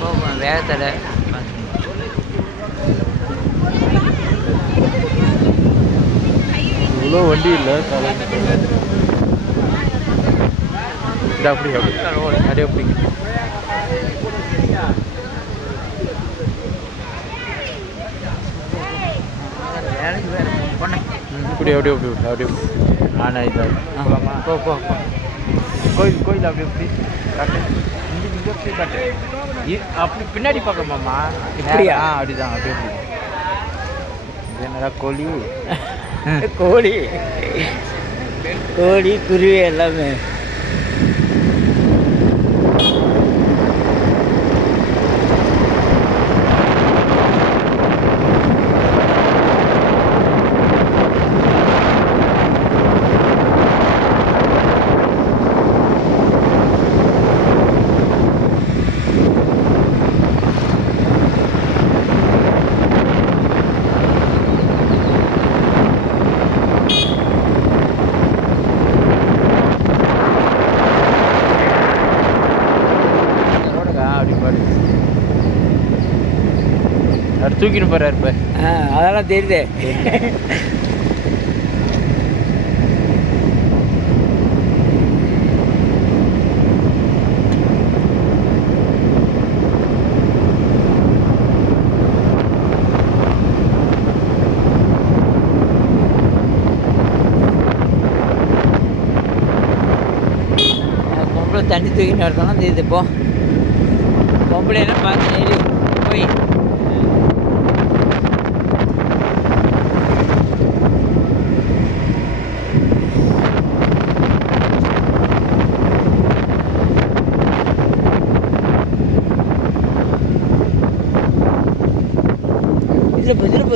போவோம் வேகத்தில். இவ்வளோ வண்டி இல்லை. இது அப்படி அப்படியே அப்படி வேலைக்கு வேறு பொண்ணு இப்படி அப்படியே அப்படி அப்படியே ஆனால் இது போ கோயில் அப்படி எப்படி காட்டு இங்கே எப்படி காட்டு அப்படி பின்னாடி பார்க்கமாம்மா இப்படியா? அப்படிதான் அப்படியே அப்படி என்னடா கோழி கோழி கோழி குருவி எல்லாமே. தூக்கின்னு போறாரு இப்போ. அதெல்லாம் தெரியுது. பொம்பளை தண்ணி தூக்கின்னு வரணும் தெரியுது. இப்போ பொம்பளை எல்லாம் பார்த்து நேரி போய்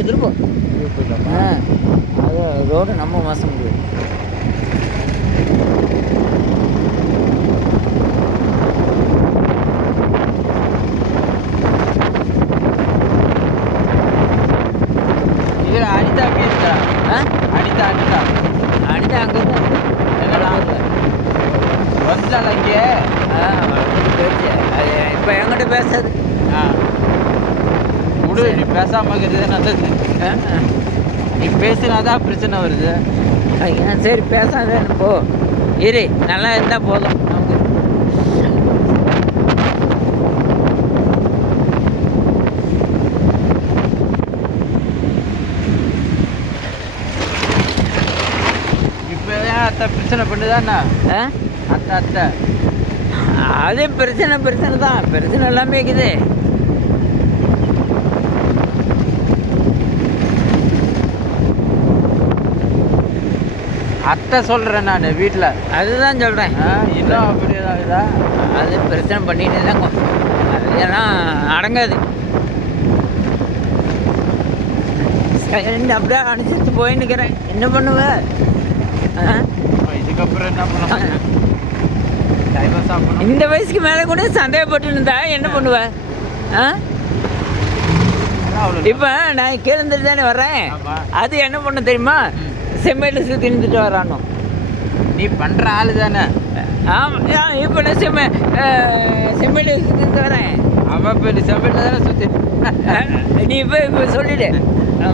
திருப்ப அது ரோடு நம்ம மாசம் முடியும். இதில் அனிதா அப்படி இருக்கா? அனிதா அங்கே வந்துட்டால இங்கே போயிடுச்சு. அது இப்போ என்கிட்ட பேசாது. விடு, நீ பேசாமல் இருக்கிறது நல்லது. நீ பேசினாதான் பிரச்சனை வருது. சரி பேசாத போ. இரு, நல்லா இருந்தால் போதும் நமக்கு. இப்போ ஏன் அத்தை பிரச்சனை பண்ணுதாண்ணா? அத்தை அதே பிரச்சனை தான். பிரச்சனை எல்லாமே இருக்குது. அத்தை சொல்கிறேன் நான் வீட்டில். அதுதான் சொல்கிறேன். இன்னும் அப்படியே இதா அது பிரச்சனை பண்ணிட்டு தாங்க. அதெல்லாம் அடங்காது. அப்படியே அனுசரித்து போயின்னுக்கிறேன். என்ன பண்ணுவேன்? இதுக்கப்புறம் என்ன பண்ண? டைவர்ஸ் சாப்பிடணும். இந்த வயசுக்கு மேலே கூட சந்தேகப்பட்டு இருந்தா என்ன பண்ணுவேன்? இப்போ நான் கேளுந்துட்டு தானே வர்றேன். அது என்ன பண்ண தெரியுமா? செம்மையில் சுற்றி இருந்துட்டு வரானோ. நீ பண்ணுற ஆள் தானே? ஆமாம். இப்போ நான் செம்மையில் சுற்றிட்டு வரேன். அவன் இப்போ நீ செம்மையில் தானே சுற்றி. நீ இப்போ சொல்லிடு.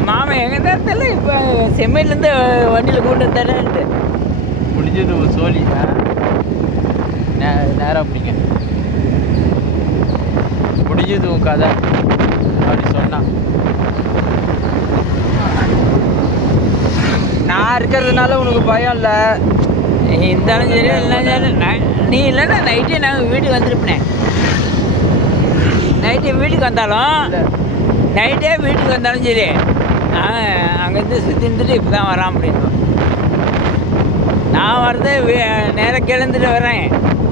மாமன் எங்கே தான் தெரியல. இப்போ செம்மையிலேருந்து வண்டியில் கூட்டு தரேன்ட்டு முடிஞ்சது ஒரு சோழி. நேரம் பிடிக்க முடிஞ்சது உன் கதை அப்படி சொன்னான். நான் இருக்கிறதுனால உனக்கு பயம் இல்லை. இருந்தாலும் சரி இல்லைன்னா நீ இல்லைன்னா நைட்டே நாங்கள் வீட்டுக்கு வந்துருப்பேன். நைட்டே வீட்டுக்கு வந்தாலும் சரி அங்கேருந்து சுற்றி இருந்துட்டு இப்போ தான் வரான் அப்படின்னு. நான் வர்றது நேராக கிளந்துட்டு வரேன்.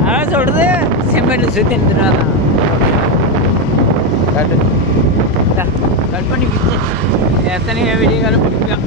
அதான் சொல்கிறது செம்மேட்டில் சுற்றி இருந்துட்டு வரான். கட் பண்ணி எத்தனை வீடியோக்களும் பிடிக்கும்.